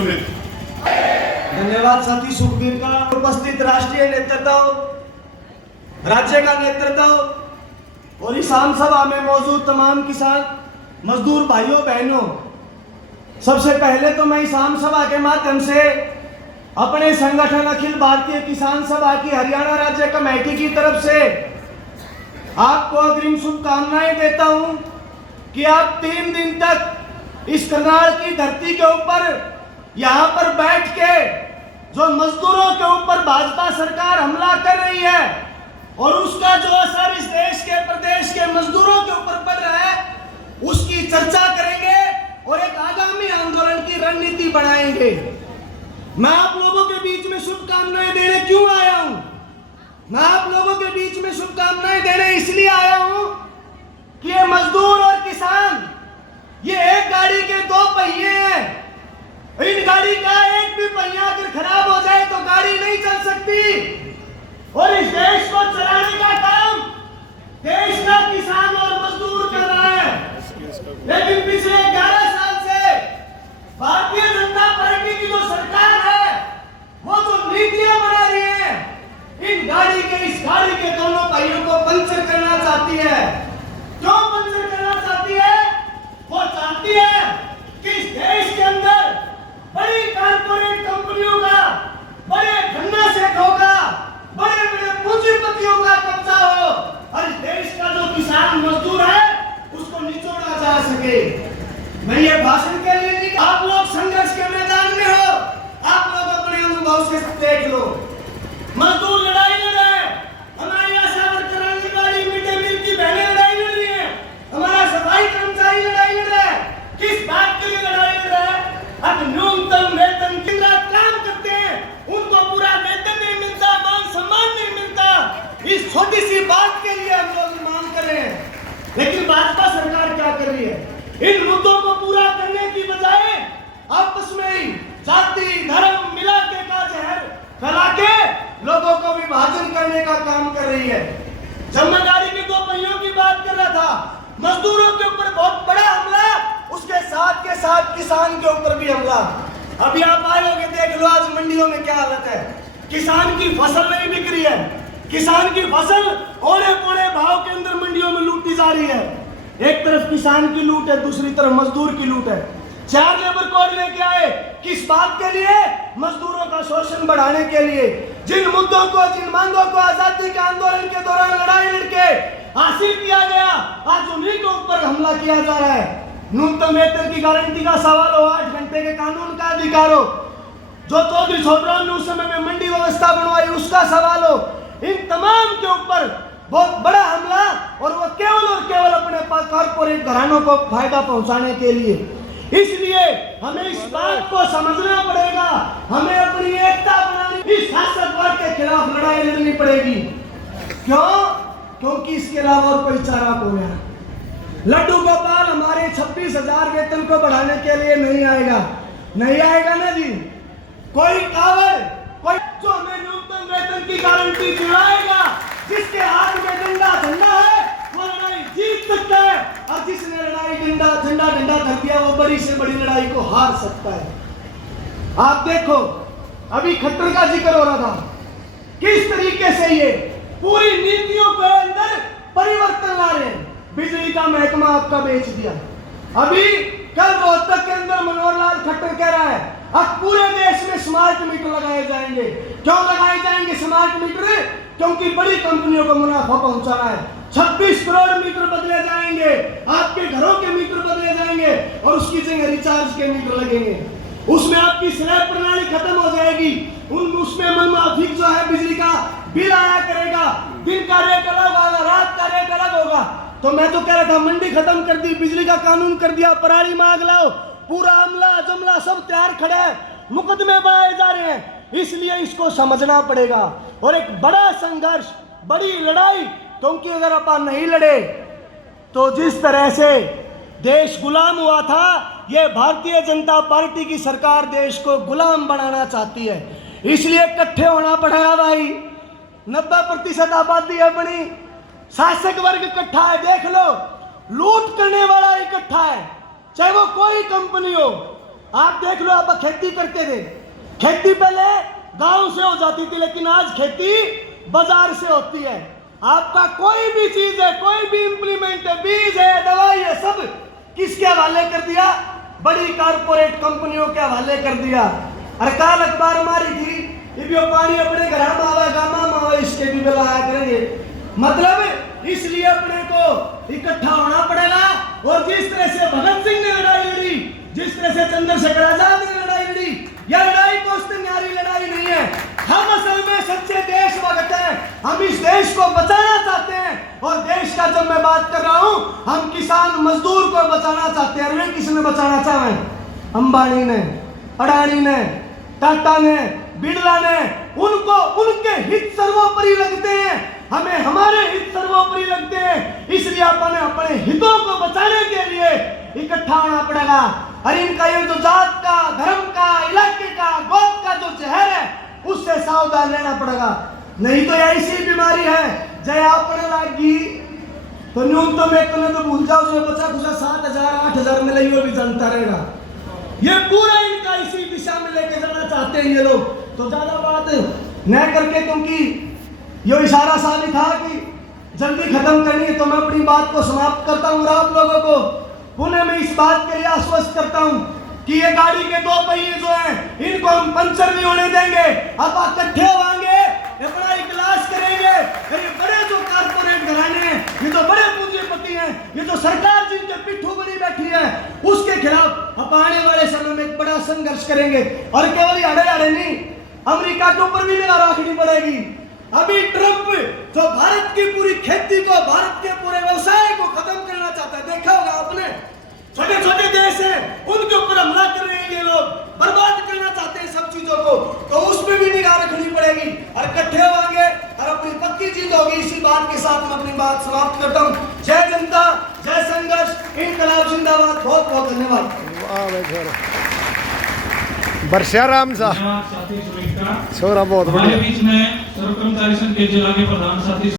सुमित। धन्यवाद साथी सुखबीर का। उपस्थित राष्ट्रीय नेतृत्व, राज्य का नेतृत्व और इस आम सभा में मौजूद तमाम किसान मजदूर भाइयों बहनों, सबसे पहले तो मैं इस आम सभा के माध्यम से अपने संगठन अखिल भारतीय किसान सभा की हरियाणा राज्य कमेटी की तरफ से आपको अग्रिम शुभकामनाएं देता हूं कि आप 3 दिन तक इस करनाल की धरती के ऊपर यहां पर बैठ के जो मजदूरों के ऊपर भाजपा सरकार हमला कर रही है और उसका जो असर इस देश के प्रदेश के मजदूरों के ऊपर पड़ रहा है, उसकी चर्चा करेंगे और एक आगामी आंदोलन की रणनीति बनाएंगे। मैं आप लोगों के बीच में शुभकामनाएं देने क्यों आया हूं? मैं आप लोगों के बीच में शुभकामनाएं देने इसलिए आया हूं कि ये मजदूर और किसान ये एक गाड़ी के 2 पहिए हैं। इन गाड़ी का एक भी पहिया अगर खराब हो जाए तो गाड़ी नहीं चल सकती और इस देश को चलाने का काम देश का किसान और मजदूर कर रहा है। लेकिन पिछले 11 साल से भारतीय जनता पार्टी की जो सरकार है वो जो नीतियां बना रही है, इस गाड़ी के दोनों पहियों को पंचर करना चाहती है। क्यों पंचर करना चाहती है? वो चाहती है कि इस देश के अंदर बड़ी कारपोरेट कंपनियों का, बड़े गन्ना सेठों का, बड़े बड़े पूंजीपतियों का कब्जा हो और इस देश का जो किसान मजदूर है उसको निचोड़ा जा सके। मैं ये भाषण के लिए नहीं, आप लोग संघर्ष के मैदान में हो, आप लोग अपने अनुभव से देख लो। मजदूर लड़ाई लड़ रहे हैं, हमारी ASHA worker anganwadi mid day meal की बहनें लड़ाई लड़ रही है, हमारा सफाई कर्मचारी लड़ाई लड़ रहा है। किस बात के लिए लड़ाई लड़ रहा है? अब न्यूनतम वेतन दिन रात काम करते हैं, उनको पूरा वेतन नहीं मिलता, मान सम्मान नहीं मिलता। इस छोटी सी बात के लिए हम लोग मांग कर रहे हैं। लेकिन भाजपा सरकार क्या कर रही है? इन मुद्दों को पूरा करने की बजाय आपस में ही जाति धर्म मिलाके का जहर फैला के लोगों को विभाजन करने का काम कर रही है। जब मैं गाड़ी के 2 पहियों की बात कर रहा था, मजदूरों के ऊपर बहुत बड़ा हमला, उसके साथ के साथ किसान के ऊपर भी हमला। अभी आप आयोगे देख लो आज मंडियों में क्या हालत है। किसान की फसल नहीं बिक रही है, किसान की फसल औने पौने भाव के अंदर मंडियों में लूटी जा रही है। एक तरफ किसान की लूट है, दूसरी तरफ मजदूर की लूट है। 4 लेबर कोड लेके आए, किस बात के लिए? मजदूरों का शोषण बढ़ाने के लिए। जिन मुद्दों को, जिन मांगों को आजादी के आंदोलन के दौरान लड़ाई लड़के हासिल किया गया, आज उन्हीं के ऊपर हमला किया जा रहा है। न्यूनतम वेतन की गारंटी का सवाल हो, 8 घंटे के कानून का अधिकार हो, जो चौधरी छोटराम ने उस समय में मंडी व्यवस्था बनवाई उसका सवाल हो, इन तमाम के ऊपर बहुत बड़ा हमला और वो केवल और केवल अपने कॉर्पोरेट घरानों को फायदा पहुंचाने के लिए। इसलिए हमें इस बात को समझना पड़ेगा, हमें अपनी एकता बनानी, इस शासक वर्ग के खिलाफ लड़ाई लड़नी पड़ेगी। क्यों? क्योंकि इसके अलावा और कोई चारा को है। लड्डू गोपाल हमारे 26,000 वेतन को बढ़ाने के लिए नहीं आएगा, नहीं आएगा ना जी। कोई कावड़, कोई जो हमें न्यूनतम वेतन की गारंटी दिलाएगा, जिसके हाथ में डंडा झंडा है वो लड़ाई जीत सकता है, और जिसने लड़ाई झंडा धर दिया वो बड़ी से बड़ी लड़ाई को हार सकता है। आप देखो अभी खट्टर का जिक्र हो रहा था, किस तरीके से ये पूरी नीतियों के अंदर परिवर्तन ला रहे हैं। बिजली का महकमा आपका बेच दिया। अभी कल रोहतक के अंदर मनोहर लाल खट्टर कह रहा है अब पूरे देश में स्मार्ट मीटर लगाए जाएंगे। क्यों लगाए जाएंगे स्मार्ट मीटर? क्योंकि बड़ी कंपनियों को मुनाफा पहुंचाना है। 26 करोड़ मीटर बदले जाएंगे, आपके घरों के मीटर बदले जाएंगे और उसकी जगह रिचार्ज के मीटर लगेंगे। उसमें आपकी स्लैब प्रणाली खत्म हो जाएगी, उसमें मनमाफिक जो है बिजली का बिल आया करेगा, दिन का रेट अलग होगा, रात का रेट अलग होगा। तो मैं तो कह रहा था मंडी खत्म कर दी, बिजली का कानून कर दिया, पराली मांग लाओ, पूरा अमला जमला सब तैयार खड़ा है, मुकदमे बनाए जा रहे हैं। इसलिए इसको समझना पड़ेगा और एक बड़ा संघर्ष, बड़ी लड़ाई, क्योंकि अगर अपन नहीं लड़े तो जिस तरह से देश गुलाम हुआ था, ये भारतीय जनता पार्टी की सरकार देश को गुलाम बनाना चाहती है। इसलिए इकट्ठे होना पड़ेगा भाई। 90% आबादी अपनी, शासक वर्ग इकट्ठा है, देख लो लूट करने वाला इकट्ठा है, चाहे वो कोई कंपनी हो, आप देख लो, आप खेती करते थे, खेती पहले गांव से हो जाती थी, लेकिन आज खेती बाजार से होती है। आपका कोई भी चीज है, कोई भी इंप्लीमेंट है, बीज है, दवाई है, सब किसके हवाले कर दिया? बड़ी कारपोरेट कंपनियों के हवाले कर दिया। अरे काल अखबार मारी थी, इबियो पानी अपने घर में आवे, गामा में आवे, इसके भी बिल आया करेंगे। मतलब इसलिए अपने को इकट्ठा होना पड़ेगा। और जिस तरह से भगत सिंह ने लड़ाई लड़ी, जिस तरह से चंद्रशेखर आजाद ने लड़ाई लड़ी, यह लड़ाई कोई न्यारी लड़ाई नहीं है। हम असल में सच्चे देशभक्त हैं, हम इस देश को बचाना चाहते हैं। और देश का जब मैं बात कर रहा हूं, हम किसान मजदूर को बचाना चाहते हैं। वे किसने बचाना चाहे? अंबानी ने, अडानी ने, टाटा ने, बिरला ने, उनको उनके हित सर्वोपरि लगते हैं, हमें हमारे हित सर्वोपरि लगते हैं। इसलिए अपने हितों को बचाने के लिए इकट्ठा होना पड़ेगा। और इनका ये जो जात का, धर्म का, इलाके का, गोद का जो जहर है, उससे सावधान रहना पड़ेगा। नहीं तो ऐसी बीमारी है जय आपने लागी तो न्यूनतम एक तो भूल जाओ, जो बचा खुचा 7,000 8,000 मिले वो भी जानता रहेगा। ये पूरा इनका इसी दिशा में लेके जाना चाहते हैं ये लोग। तो ज्यादा बात न करके, क्योंकि ये इशारा साबित था कि जल्दी खत्म करनी है, तो मैं अपनी बात को समाप्त करता हूँ। और आप लोगों को पुनः मैं इस बात के लिए आश्वस्त करता हूँ कि ये गाड़ी के 2 पहिए जो हैं, इनको हम पंचर नहीं होने देंगे। अब इकट्ठे होंगे, अपना इजलास करेंगे। ये बड़े जो कारपोरेट घराने हैं, ये जो बड़े पूंजीपति हैं, ये जो सरकार जिनके पिट्ठू बनी बैठी है, उसके खिलाफ अब आने वाले समय में एक बड़ा संघर्ष करेंगे। और केवल अड़े नहीं, अमेरिका के ऊपर भी निगाह रखनी पड़ेगी। अभी ट्रंप जो भारत की पूरी खेती को, भारत के पूरे व्यवसाय को खत्म करना चाहता है, देखा होगा आपने। छोटे छोटे देश हैं, उनके ऊपर हमला कर रहे हैं ये लोग, बर्बाद करना चाहते हैं सब चीजों को। तो उसमें भी निगाह रखनी पड़ेगी और इकट्ठे होंगे और अपनी पक्की चीज होगी। इसी बात के साथ मैं अपनी बात समाप्त करता हूँ। जय जनता, जय संघर्ष, इनकलाब जिंदाबाद। बहुत बहुत धन्यवाद। बरसियाराम साहब साथी सुरेश का छोरा बहुत हमारे बढ़िया। बीच में सर्व कर्मचारी संघ के जिला के प्रधान साथी